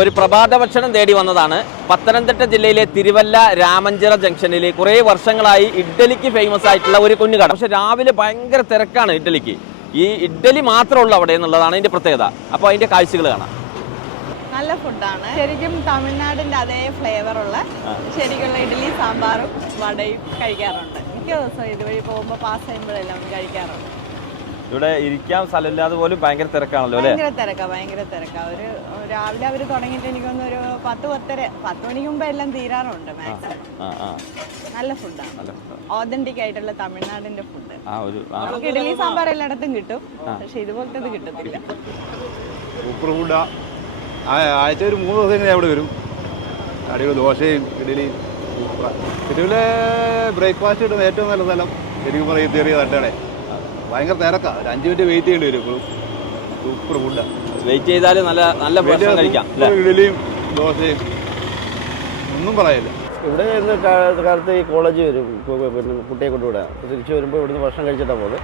ഒരു പ്രഭാത ഭക്ഷണം തേടി വന്നതാണ്. പത്തനംതിട്ട ജില്ലയിലെ തിരുവല്ല രാമഞ്ചിറ ജംഗ്ഷനിൽ കുറേ വർഷങ്ങളായി ഇഡ്ഡലിക്ക് ഫേമസ് ആയിട്ടുള്ള ഒരു കുഞ്ഞു കട പക്ഷെ രാവിലെ ഭയങ്കര തിരക്കാണ് ഇഡ്ഡലിക്ക്. ഈ ഇഡ്ഡലി മാത്രമുള്ള അവിടെ എന്നുള്ളതാണ് അതിന്റെ പ്രത്യേകത. അപ്പോൾ അതിന്റെ കാഴ്ചകൾ കാണാം. നല്ല ഫുഡാണ് ശരിക്കും തമിഴ്നാടിന്റെ അതേ ഫ്ലേവർ ഉള്ള ശരിക്കുള്ള ഇഡ്ഡലി സാമ്പാറും വടയും കഴിക്കാറുണ്ട്. മിക്ക ദിവസവും ഇതുവഴി പോകുമ്പോൾ പാസ് ചെയ്യുമ്പോഴെല്ലാം കഴിക്കാറുണ്ട്. ഇവിടെ ഇരിക്കാൻ സ്ഥലമില്ലാതെ പോലും ഭയങ്കര തിരക്കാണല്ലോ അല്ലേ? ഭയങ്കര തിരക്കാ ഭയങ്കര തിരക്കാ. ഒരു രാവിലെ അവർ തുടങ്ങിയിട്ട് എനിക്കൊന്ന് ഒരു പത്ത് പത്തര പത്ത് മണിക്ക് മുമ്പ് എല്ലാം തീരാറുണ്ട് മാക്സിമം നല്ല ഫുഡാണ് ഓതന്റിക് ആയിട്ടുള്ള തമിഴ്നാടിന്റെ ഫുഡ് ആ ഒരു നമുക്ക് ഇഡ്ഡലി സാമ്പാർ എല്ലായിടത്തും കിട്ടും പക്ഷെ ഇതുപോലത്തെ കിട്ടത്തില്ല. സൂപ്പർ ഫുഡാ ആഴ്ച ഒരു മൂന്ന് ദിവസം ഞാൻ അവിടെ വരും. അടിപൊളി ദോശയും ഇഡലിയും സൂപ്പറാണ് തിരുവിലെ ബ്രേക്ക്ഫാസ്റ്റ് കിട്ടുന്ന ഏറ്റവും നല്ല സ്ഥലം ശരിക്കും പറയും ചെറിയ തട്ടാണേ. ഭയങ്കര തിരക്കാ. ഒരു അഞ്ച് മിനിറ്റ് വെയിറ്റ് ചെയ്യേണ്ടി വരും ഇപ്പോഴും. സൂപ്പർ ഫുഡ് വെയിറ്റ് ചെയ്താൽ നല്ല നല്ല ഭക്ഷണം കഴിക്കാം ഇഡലിയും ദോശയും. ഒന്നും പറയില്ല ഇവിടെ ഇന്ന് കാ- കാലത്ത് ഈ കോളേജ് വരും. പിന്നെ കുട്ടിയെ കൊണ്ടുവിടാം തിരിച്ചു തിരിച്ച് വരുമ്പോൾ ഇവിടുന്ന് ഭക്ഷണം കഴിച്ചിട്ടാണ് പോലെ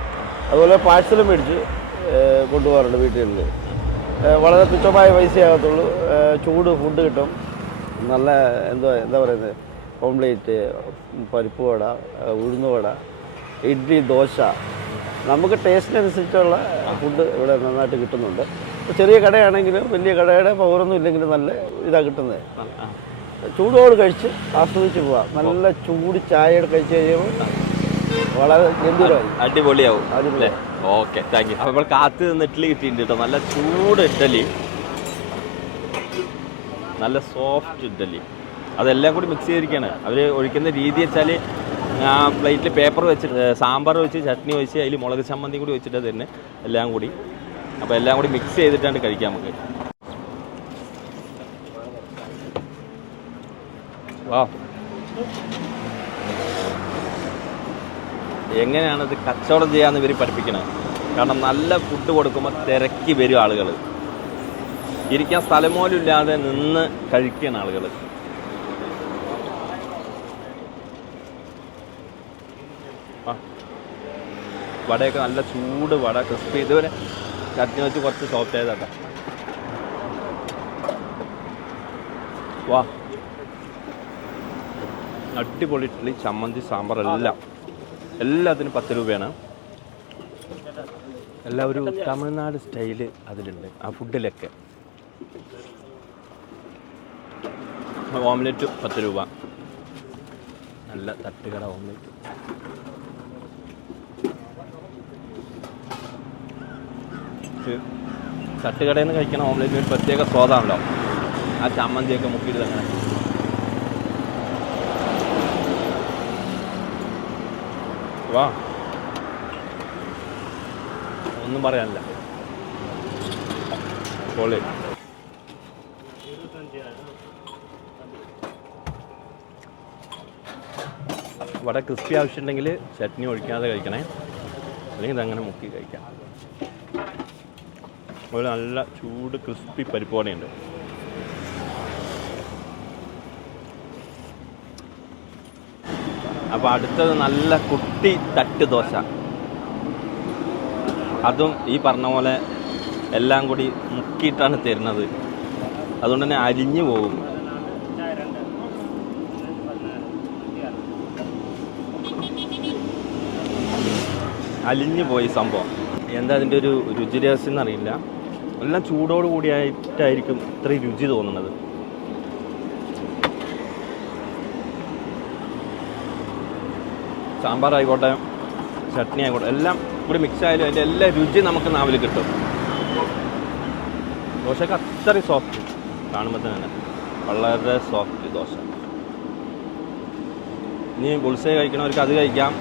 അതുപോലെ പാഴ്സലും മേടിച്ച് കൊണ്ടുപോകാറുണ്ട് വീട്ടിൽ വളരെ തുച്ഛമായ പൈസയാകത്തുള്ളൂ. ചൂട് ഫുഡ് കിട്ടും. നല്ല എന്താ എന്താ പറയുന്നത് ഓംലേറ്റ് പരിപ്പ് വട ഉഴുന്നുവട വട ഇഡ്ഡലി ദോശ നമുക്ക് ടേസ്റ്റിനനുസരിച്ചുള്ള ഫുഡ് ഇവിടെ നന്നായിട്ട് കിട്ടുന്നുണ്ട്. ചെറിയ കടയാണെങ്കിലും വലിയ കടയുടെ പൗരൊന്നും ഇല്ലെങ്കിലും നല്ല ഇതാണ് കിട്ടുന്നത്. ചൂടോട് കഴിച്ച് ആസ്വദിച്ച് പോവാം. നല്ല ചൂട് ചായ കഴിച്ച് കഴിയുമ്പോൾ വളരെ ഗംഭീരമായി. അടിപൊളിയാവും. അടിപൊളി. അല്ലേ? ഓക്കെ താങ്ക് യു അപ്പോൾ നമ്മൾ കാത്ത് നിന്ന് ഇഡ്ഡലി കിട്ടിയിട്ടുണ്ട് കേട്ടോ. നല്ല ചൂട് ഇഡ്ഡലി. നല്ല സോഫ്റ്റ് ഇഡ്ഡലി. അതെല്ലാം കൂടി മിക്സ് ചെയ്തിരിക്കുകയാണ്. അവർ ഒഴിക്കുന്ന രീതി വെച്ചാൽ ആ പ്ലേറ്റിൽ പേപ്പർ വെച്ചിട്ട് സാമ്പാർ വെച്ച് ചട്നി വെച്ച് അതിൽ മുളക് ചമ്മന്തി കൂടി വെച്ചിട്ട് തന്നെ എല്ലാം കൂടി. അപ്പോൾ എല്ലാം കൂടി മിക്സ് ചെയ്തിട്ടാണ് കഴിക്കാം നമുക്ക്. വാ. എങ്ങനെയാണ് ഇത് കച്ചവടം ചെയ്യാന്ന് ഇവർ പഠിപ്പിക്കണത് കാരണം നല്ല ഫുഡ് കൊടുക്കുമ്പോൾ തിരക്കി വരും ആളുകൾ ഇരിക്കാൻ സ്ഥലം പോലും ഇല്ലാതെ നിന്ന് കഴിക്കുകയാണ് ആളുകൾ വടയൊക്കെ നല്ല ചൂട് വട ക്രിസ്പി ഇതുവരെ ചട്നി വെച്ച് കുറച്ച് സോഫ്റ്റ് ആയതാട്ടോ. വാ. അടിപൊളി ഇഡ്ഡലി ചമ്മന്തി സാമ്പാർ എല്ലാം. എല്ലാത്തിനും പത്ത് രൂപയാണ്. എല്ലാം ഒരു തമിഴ്നാട് സ്റ്റൈൽ അതിലുണ്ട് ആ ഫുഡിലൊക്കെ ഓംലെറ്റ് പത്ത് രൂപ. നല്ല തട്ടുകട ഓംലെറ്റ്. ഇത് തട്ടുകടയിൽ നിന്ന് കഴിക്കണ ഓംലെറ്റ് ഒരു പ്രത്യേക സ്വാദാണല്ലോ. ആ ചമ്മന്തിയൊക്കെ മുക്കിയിട്ട് അങ്ങനെ വാ. ഒന്നും പറയാനില്ല. പൊളി. വട ക്രിസ്പി ആവശ്യമുണ്ടെങ്കിൽ ചട്നി ഒഴിക്കാതെ കഴിക്കണേ. അല്ലെങ്കിൽ ഇതങ്ങനെ മുക്കി കഴിക്കാം. ഒരു നല്ല ചൂട് ക്രിസ്പി പരിപ്പ് വടയുണ്ട് അപ്പോൾ അടുത്തത് നല്ല കുട്ടി തട്ട് ദോശ. അതും ഈ പറഞ്ഞ പോലെ എല്ലാം കൂടി മുക്കിയിട്ടാണ് തരുന്നത്. അതുകൊണ്ട് തന്നെ അരിഞ്ഞു പോകും. അലിഞ്ഞു പോയി സംഭവം. എന്താ അതിന്റെ ഒരു രുചിരഹസ്യം എന്നറിയില്ല. എല്ലാം ചൂടോട് കൂടിയായിട്ടായിരിക്കും ഇത്രയും രുചി തോന്നുന്നത്. സാമ്പാർ ആയിക്കോട്ടെ ചട്നി ആയിക്കോട്ടെ എല്ലാം കൂടി മിക്സ് ആയാലും അതിന്റെ എല്ലാ രുചി നമുക്ക് നാവിൽ കിട്ടും. ദോശക്ക് അത്രയും സോഫ്റ്റ് കാണുമ്പോൾ തന്നെ വളരെ സോഫ്റ്റ് ദോശ. ഇനി ബുൾസൈ കഴിക്കണവർക്ക് അത് കഴിക്കാം.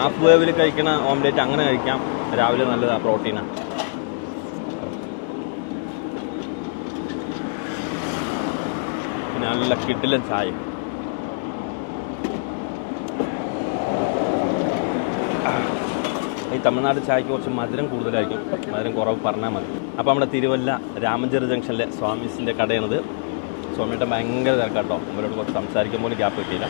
ഹാഫ് വേവിൽ കഴിക്കണ ഓംലേറ്റ് അങ്ങനെ കഴിക്കാം. രാവിലെ നല്ലതാണ് പ്രോട്ടീനാണ് നല്ല കിട്ടില്ല ചായ. ഈ തമിഴ്നാട് ചായക്ക് കുറച്ച് മധുരം കൂടുതലായിരിക്കും. മധുരം കുറവ് പറഞ്ഞാൽ മതി. അപ്പോൾ നമ്മുടെ തിരുവല്ല രാമഞ്ചേരി ജംഗ്ഷനിലെ സ്വാമീസിന്റെ കടയാണിത്. സ്വാമിയുടെ ഭയങ്കര തിരക്കാട്ടോ. അവരോട് കുറച്ച് സംസാരിക്കാൻ പോലും ഗ്യാപ്പ് കിട്ടിയില്ല.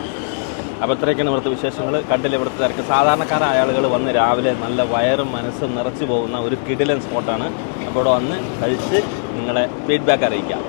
അപ്പോൾ ഇത്രയൊക്കെയാണ് ഇവിടുത്തെ വിശേഷങ്ങൾ കണ്ടില്ല ഇവിടുത്തെ തിരക്ക്. സാധാരണക്കാരായ ആളുകൾ വന്ന് രാവിലെ നല്ല വയറും മനസ്സും നിറച്ചു പോകുന്ന ഒരു കിടിലൻ സ്പോട്ടാണ്. അപ്പോൾ ഇവിടെ വന്ന് കഴിച്ച് നിങ്ങളെ ഫീഡ്ബാക്ക് അറിയിക്കാം.